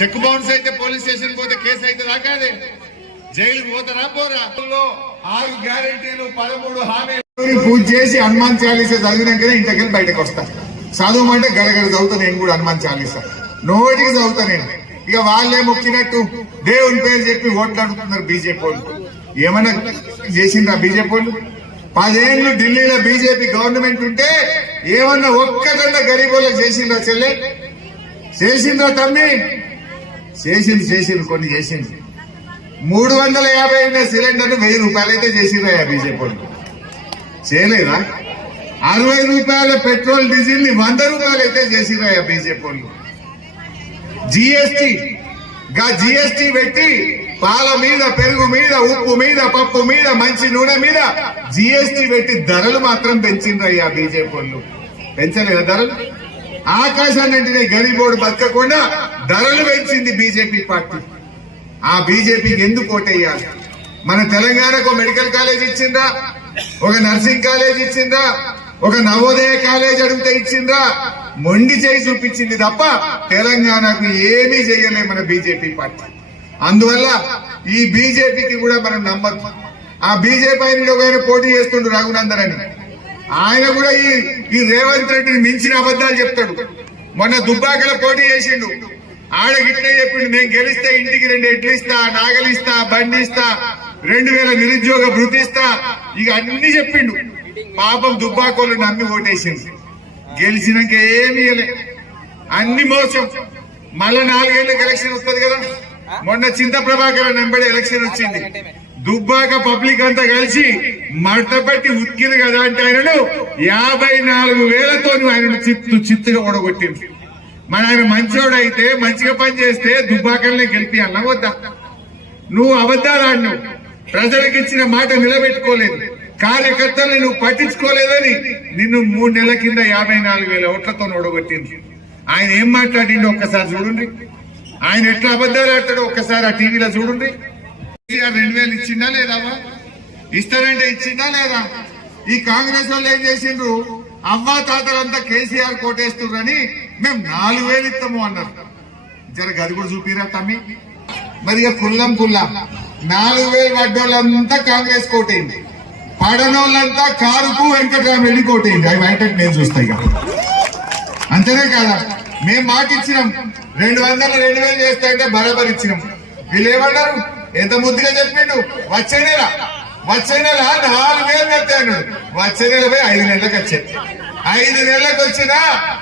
Check bounce అయితే police station పోతే case అయితే రాకాదే, జైలుకు పోతారా పోరా. 6 గ్యారెంటీలు 13 హామీలు పూజ చేసి హనుమాన్ చాలీసా చదివినాకనే ఇంటికెళ్ళి బయటకు వస్తా. చదువుమంటే గడగడ చదువుతా, నేను కూడా హనుమాన్ చాలీసా నోటికి చదువుతా నేను. ఇక వాళ్ళే మొక్కినట్టు దేవుని పేరు చెప్పి ఓట్లు అడుగుతున్నారు బీజేపీ వాళ్ళు. ఏమన్నా చేసిండ్రా బీజేపీ వాళ్ళు? 10 ఏళ్ళు ఢిల్లీలో బీజేపీ గవర్నమెంట్ ఉంటే ఏమన్నా ఒక్కదన్నా గరీబులకు చేసిండ్రా చెల్లె? చేసిండ్రా తమ్మి? చేసింది కొన్ని చేసింది. 350 సిలిండర్ 1000 రూపాయలు అయితే చేసిండ్రా బీజేపీ వాళ్ళు? చేయలేదా? 60 రూపాయల పెట్రోల్ డీజిల్ ని 100 రూపాయలు అయితే చేసిండ్రా బీజేపీ వాళ్ళు? జిఎస్టీ పెట్టి పాల మీద, పెరుగు మీద, ఉప్పు మీద, పప్పు మీద, మంచి నూనె మీద జిఎస్టీ పెట్టి ధరలు మాత్రం పెంచిండ్రయ్యా బీజేపీ వాళ్ళు. పెంచలేదా ధరలు? ఆకాశాన్నింటినీ గరీబోడు బతకకుండా ధరలు పెంచింది బీజేపీ పార్టీ. ఆ బీజేపీకి ఎందుకు ఓటేయాలి? మన తెలంగాణకు మెడికల్ కాలేజ్ ఇచ్చిండ్రా, ఒక నర్సింగ్ కాలేజ్ ఇచ్చిండ్రా, ఒక నవోదయ కాలేజ్ అడిగితే ఇచ్చిండ్రా? మొండి చేయి చూపించింది తప్ప తెలంగాణకు ఏమీ చేయలే మన బీజేపీ పార్టీ. అందువల్ల ఈ బీజేపీకి కూడా మనం నమ్మద్దు. ఆ బీజేపీ ఆయన పోటీ చేస్తుండు రఘునందన్ అని, ఆయన కూడా ఈ రేవంత్ రెడ్డిని మించిన అబద్దాలు చెప్తాడు. మొన్న దుబ్బాకలో పోటీ చేసిండు, ఆడగిట్లే చెప్పిండు, నేను గెలిస్తే ఇంటికి 2 ఎడ్లు ఇస్తా, నాగలిస్తా, బండి ఇస్తా, 2000 నిరుద్యోగ భృతి ఇస్తా, ఇక అన్ని చెప్పిండు. పాపం దుబ్బాకోళ్ళు నమ్మి ఓటేసింది. గెలిచినాక ఏమీ ఇవ్వలే, అన్ని మోసం. మళ్ళా 4 ఏళ్ళకి ఎలక్షన్ వస్తుంది కదా. మొన్న చింత ప్రభాకర్ వెంబడి ఎలక్షన్ వచ్చింది. దుబ్బాక పబ్లిక్ అంతా కలిసి మడతపెట్టి ఉక్కింది కదా అంటే ఆయనను 54,000తో ఆయనను చిత్తుగా ఓడగొట్టింది. మన ఆయన మంచోడు అయితే, మంచిగా పని చేస్తే దుబ్బాకల్నే గెలిపియాలన్నా వద్దా? నువ్వు అబద్దాలు ఆడినావు, ప్రజలకు ఇచ్చిన మాట నిలబెట్టుకోలేదు, కార్యకర్తల్ని నువ్వు పట్టించుకోలేదని నిన్ను 3 నెలల కింద 54,000 ఓట్లతో ఓడగొట్టింది. ఆయన ఏం మాట్లాడిండో ఒక్కసారి చూడండి. ఆయన ఎట్లా అబద్దాలు ఆడతాడో ఒక్కసారి ఆ టీవీలో చూడండి. 2000 ఇచ్చిందా లేదా? ఇస్తానంటే ఇచ్చిందా లేదా? ఈ కాంగ్రెస్ వాళ్ళు ఏం చేసిండ్రు? అవ్వా తాతలంతా కేసీఆర్ కోటేస్తున్నారని మేము 4,000 ఇస్తాము అన్నారు. జర గది కూడా చూపిరా తమ్మి. మరి కుల్లం 4,000 పడ్డోళ్ళంతా కాంగ్రెస్ కోటైంది, పడనోళ్ళంతా కారుకు వెంకటరామరెడ్డి కోటైంది. అవి బయటకు నేను చూస్తాయి కదా, అంతేనే కదా? మేము మాట ఇచ్చినాం, 200 2,000 చేస్తాయంటే బరాబర్ ఇచ్చినాం. వీళ్ళు ఏమన్నారు? ఎంత ముద్దుగా చెప్పిండు, వచ్చే నెల 4,000 కట్టాను, వచ్చే నెల పోయి 5 నెలలకు వచ్చాయి. 5 నెలలకు వచ్చినా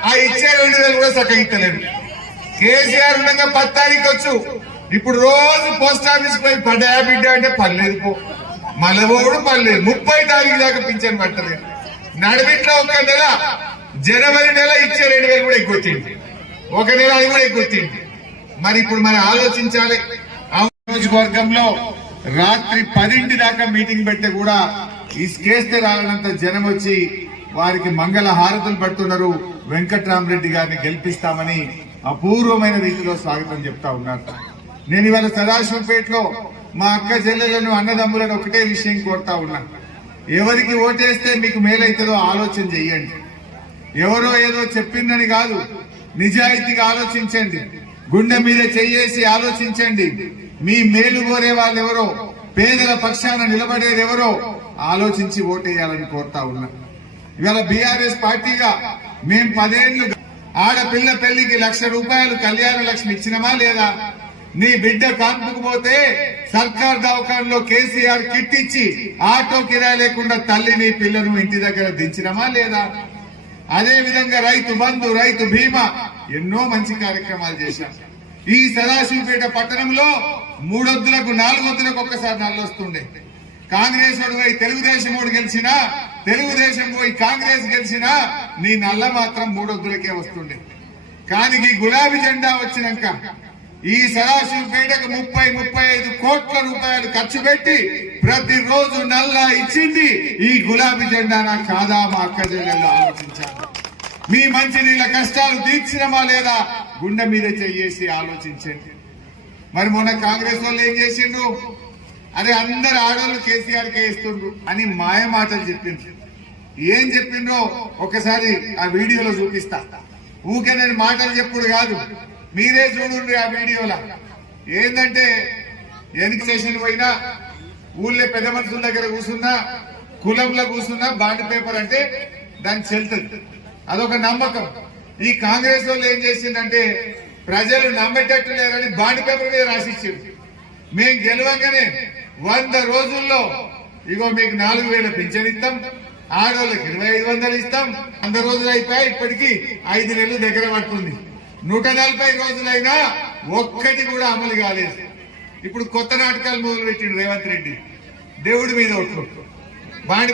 ఆ ఇచ్చే 2,000 కూడా చక్కగా ఇస్తలేడు. కేసీఆర్ ఉండగా 10 తారీఖు వచ్చు. ఇప్పుడు రోజు పోస్ట్ ఆఫీస్ పోయి పడ్డాయా బిడ్డ అంటే పర్లేదు పో, మలబోడు పర్లేదు. 30 తారీఖు దాకా పింఛన్ పట్టలేదు. నడిమిట్లో 1 నెల జనవరి నెల ఇచ్చే 2,000 కూడా ఎక్కువచ్చింది, 1 నెల అది కూడా ఎక్కువచ్చింది. మరి ఇప్పుడు మనం ఆలోచించాలి. నియోజకవర్గంలో రాత్రి 10 దాకా మీటింగ్ పెడితే కూడా ఇసుకేస్తే రాలనంత జనం వచ్చి వారికి మంగళ హారతులు పడుతున్నారు. వెంకటరామరెడ్డి గారిని గెలిపిస్తామని అపూర్వమైన రీతిలో స్వాగతం చెప్తా ఉన్నారు. నేను ఇవాళ సదాశివపేటలో మా అక్క చెల్లెలను, అన్నదమ్ములను ఒకటే విషయం కోరుతా ఉన్నా. ఎవరికి ఓటేస్తే మీకు మేలైతుందో ఆలోచన చెయ్యండి. ఎవరో ఏదో చెప్పిందని కాదు, నిజాయితీగా ఆలోచించండి, గుండె మీద చెయ్యేసి ఆలోచించండి. మీ మేలు కోరే వాళ్ళు ఎవరో, పేదల పక్షాన నిలబడేది ఎవరో ఆలోచించి ఓటేయాలని కోరుతా ఉన్నా. ఇవాళ బీఆర్ఎస్ పార్టీగా మేము 10 ఏళ్లు ఆడపిల్ల పెళ్లికి 1,00,000 రూపాయలు కళ్యాణ లక్ష్మి ఇచ్చినమా లేదా? నీ బిడ్డ కాన్పుకు పోతే సర్కార్ దవాఖానలో కేసీఆర్ కిట్ ఇచ్చి ఆటో కిరాయి లేకుండా తల్లిని పిల్లను ఇంటి దగ్గర దించినమా లేదా? అదే విధంగా రైతు బంధు, రైతు బీమా, ఎన్నో మంచి కార్యక్రమాలు చేశాం. ఈ సదాశివపేట పట్టణంలో 3 వద్దులకు 4 వద్దులకు ఒక్కసారి నల్లు వస్తుండే. కాంగ్రెస్ పోయి తెలుగుదేశం గెలిచినా, తెలుగుదేశం పోయి కాంగ్రెస్ గెలిచినా నీ నల్ల మాత్రం 3 వద్దులకే వస్తుండే. కానీ ఈ గులాబీ జెండా వచ్చినాక ఈ సదాశివపేటకు 30-35 కోట్ల రూపాయలు ఖర్చు పెట్టి ప్రతిరోజు నల్ల ఇచ్చింది ఈ గులాబీ జెండానా కాదా? మా అక్క చెల్లెళ్ళు ఆలోచించాలి. మీ మంచినీళ్ళ కష్టాలు తీర్చినమా లేదా? గుండె మీద చెయ్యేసి ఆలోచించండి. మరి మొన్న కాంగ్రెస్ వాళ్ళు ఏం చేసిండ్రు? అరే అందరు ఆడవాళ్ళు కేసీఆర్ కే ఇస్తుండ్రు అని మాయ మాటలు చెప్పిండ్రు. ఏం చెప్పిండ్రో ఒకసారి ఆ వీడియోలో చూపిస్తా. ఊకే నేను మాటలు చెప్పుడు కాదు, మీరే చూడండి ఆ వీడియోలో ఏంటంటే ఎన్నిక స్టేషన్ పోయినా ఊళ్ళో పెద్ద మనుషుల దగ్గర కూర్చున్నా కులంలో కూర్చున్నా బాండ్ పేపర్ అంటే దాన్ని చెల్తుంది. అదొక నమ్మకం. ఈ కాంగ్రెస్ వాళ్ళు ఏం చేసిందంటే ప్రజలు నమ్మేటట్టు లేరని బాండ్ పేపర్ మీద రాసిచ్చారు. మేము గెలవంగానే 100 రోజుల్లో ఇగో మీకు 4000 పింఛన్ ఇస్తాం, ఆడవాళ్ళకి 2500 ఇస్తాం. 100 రోజులు అయిపోయి ఇప్పటికీ 5 నెలలు దగ్గర పడుతుంది. 140 రోజులైనా ఒక్కటి కూడా అమలు కాలేదు. ఇప్పుడు కొత్త నాటకాలు మొదలు పెట్టిండు రేవంత్ రెడ్డి, దేవుడి మీద ఒట్లు బాండ్